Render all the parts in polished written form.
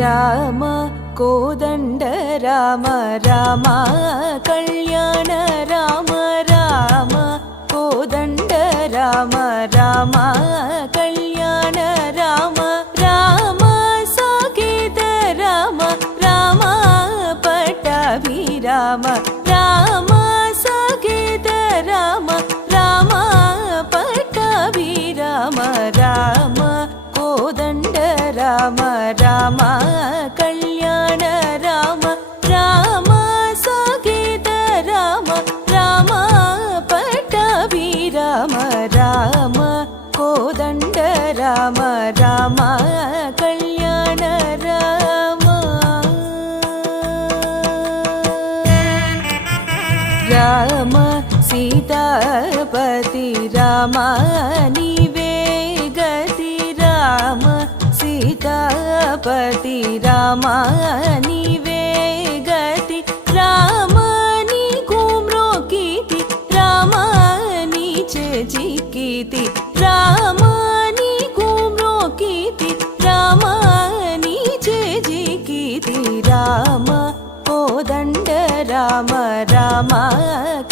राम कोदण्ड राम राम कल्याण राम राम कोदण्ड राम राम कल्याण राम राम साकेत राम राम पट्टाभिराम राम साकेत राम राम पट्टाभिराम राम कोदण्ड राम राम कल्याण राम राम साकेत राम राम पट्टाभिराम राम कोदण्ड राम राम कल्याण राम राम सीतापति राम नीवे गति राम सीतापति राम नीवे गति राम नीकु म्रोकीति राम नीचे जिक्कीति राम नीकु म्रोकीति राम नीचे जिक्कीति राम कोदण्ड राम राम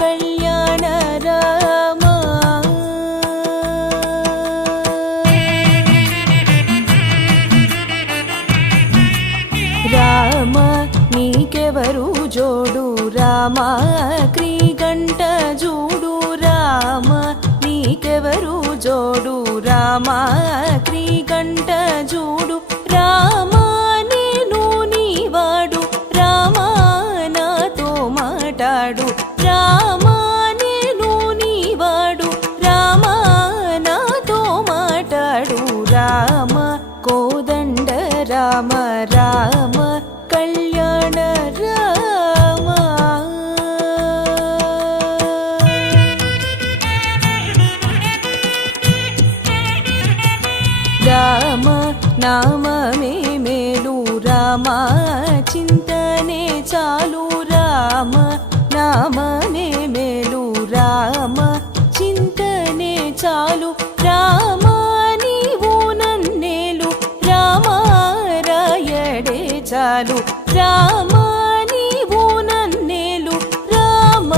कल्याण राम राम नीकेवरु जोडु राम क्रीगंट जूडु राम नीकेवरु जोडु राम क्रीगंट जूडु राम नेनु नीवाडु राम नातो माटाडु राम नेनु नीवाडु राम नातो माटाडु राम कोदण्ड राम राम कल्याण राम राम नाम में मेलु राम चिंतने चालू राम नाम में मेलु राम चिंतने चालू राम नीवु नन्नेलु राम रायडे चालू राम नीवु नन्नेलु राम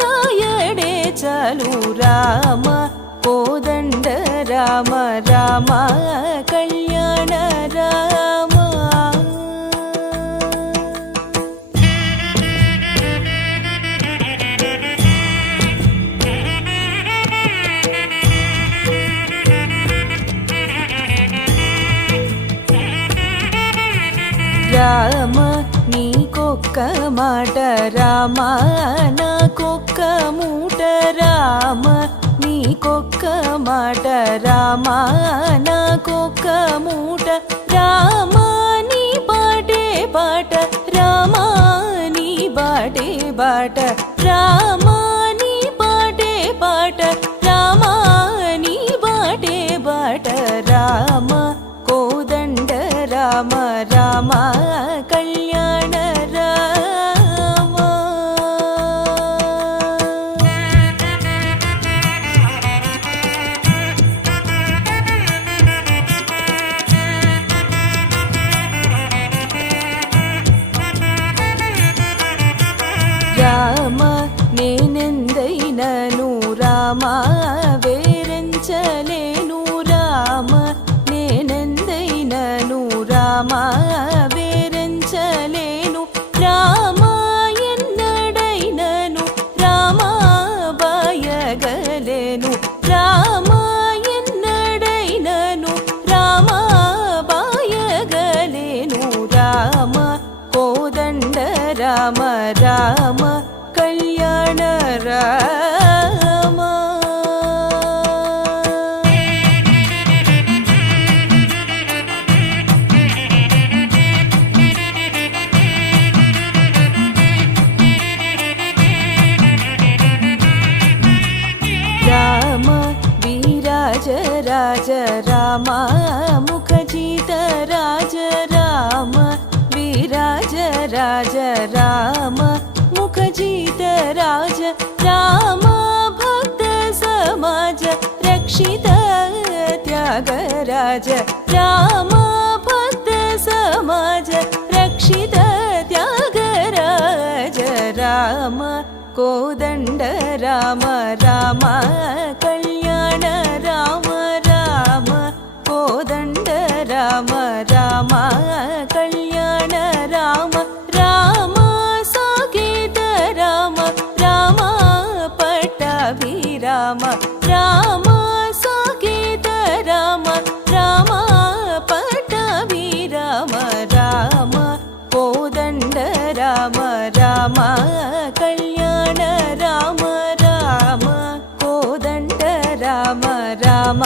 रायडे चालू राम कोदण्ड राम राम कल्याण राम రామ నీకొక్క మాట రామ నాకొక్క మూట రామ నీకొక్క మాట రామ నాకొక్క మూట రామ నీ బాటే బాట రామ నీ బాటే బాట రామ నీ బాటే బాట రామ నీ బాటే బాట రామ కోదండ రామ రామ కళ్యాణ రామ రామ నేనెందైనను రామ వేరెంచలేను రామ నేనెందైనను రామ వేరెంచలేను రామ ఎన్నడైనను రామ బాయగలేను రామ ఎన్నడైనను రామ బాయగలేను రామ కోదండ రామ రామ కళ్యాణ రామ రామ వీరాజ రాజ రామ ముఖజిత రాజ రామ వీరాజ రాజ రామ मुखजित राज राम भक्त समाज रक्षित त्यागराज राम भक्त समाज కోదండ రామ రామ కళ్యాణ రామ రామ కోదండ రామ రామ కళ్యాణ రామ రామ సాకేత రామ రామ పట్టాభిరామ రామ సాకేత రామ రామ పట్టాభిరామ రామ కోదండ రామ రామ కళ్యాణ రామ రామ కోదండ రామ రామ